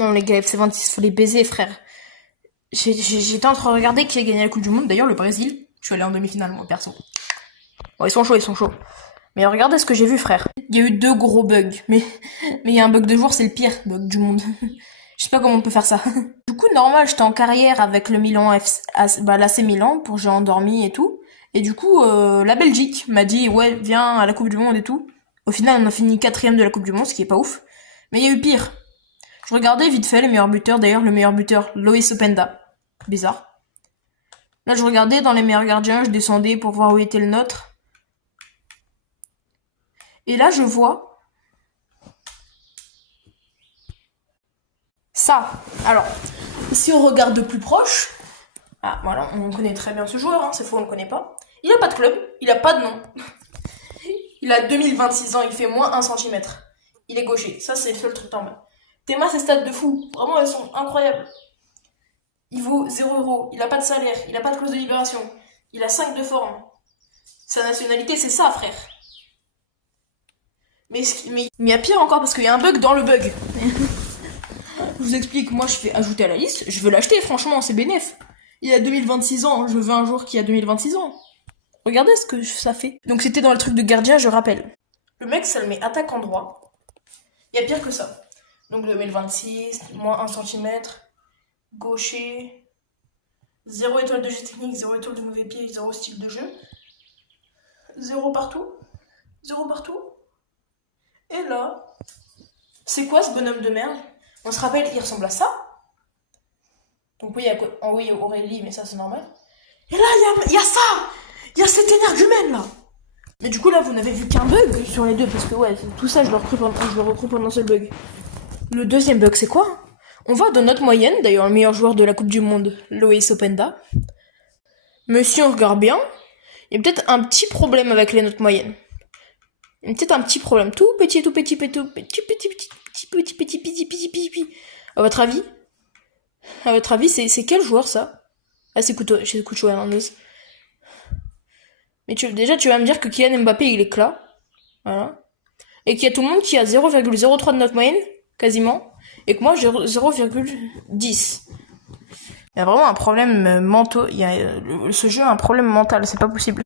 Non, les gars, FC26, faut les baiser, frère. J'étais en train de regarder qui a gagné la Coupe du Monde. D'ailleurs, le Brésil, je suis allé en demi-finale, moi, perso. Bon, ils sont chauds, ils sont chauds. Mais regardez ce que j'ai vu, frère. Il y a eu 2 gros bugs. Mais il y a un bug de jour, c'est le pire bug du monde. Je sais pas comment on peut faire ça. Du coup, normal, j'étais en carrière avec le Milan l'AC Milan pour j'ai endormi et tout. Et du coup, la Belgique m'a dit, ouais, viens à la Coupe du Monde et tout. Au final, on a fini 4ème de la Coupe du Monde, ce qui est pas ouf. Mais il y a eu pire. Je regardais vite fait les meilleurs buteurs. D'ailleurs, le meilleur buteur, Loïs Openda. Bizarre. Là, je regardais dans les meilleurs gardiens, je descendais pour voir où était le nôtre. Et là, je vois ça. Alors, si on regarde de plus proche, ah voilà, on connaît très bien ce joueur, hein, c'est faux, on le connaît pas. Il a pas de club, il a pas de nom. Il a 2026 ans, il fait moins 1 cm. Il est gaucher, ça c'est le seul truc en bas. Théma, ses stats de fou, vraiment elles sont incroyables. Il vaut 0 €, il a pas de salaire, il a pas de clause de libération, il a 5 de forme. Sa nationalité, c'est ça, frère. Mais il y a pire encore parce qu'il y a un bug dans le bug. Je vous explique, moi je fais ajouter à la liste, je veux l'acheter, franchement, c'est bénéf. Il a 2026 ans, je veux un joueur qui a 2026 ans. Regardez ce que ça fait. Donc c'était dans le truc de gardien, je rappelle. Le mec, ça le met attaquant droit. Il y a pire que ça. Donc 2026, moins 1 cm, gaucher, 0 étoile de jeu technique, 0 étoile de mauvais pied, 0 style de jeu. 0 partout. 0 partout. Et là, c'est quoi ce bonhomme de merde? On se rappelle, il ressemble à ça. Donc oui, il y a Aurélie, mais ça c'est normal. Et là, il y a ça. Il y a cet énergumène là. Mais du coup là, vous n'avez vu qu'un bug sur les deux, parce que ouais, tout ça je le regroupe en un seul bug. Le deuxième bug, c'est quoi? On voit de notre moyenne, d'ailleurs le meilleur joueur de la Coupe du Monde, Loïs Openda. Mais si on regarde bien, il y a peut-être un petit problème avec les notes moyennes. Il y a peut-être un petit problème, tout petit. À votre avis, c'est quel joueur ça? Ah, c'est Cucho Hernandez. Mais déjà, tu vas me dire que Kylian Mbappé, il est là. Voilà. Et qu'il y a tout le monde qui a 0,03 de note moyenne, quasiment. Et que moi, j'ai 0,10. Il y a vraiment un problème mental. Ce jeu a un problème mental, c'est pas possible.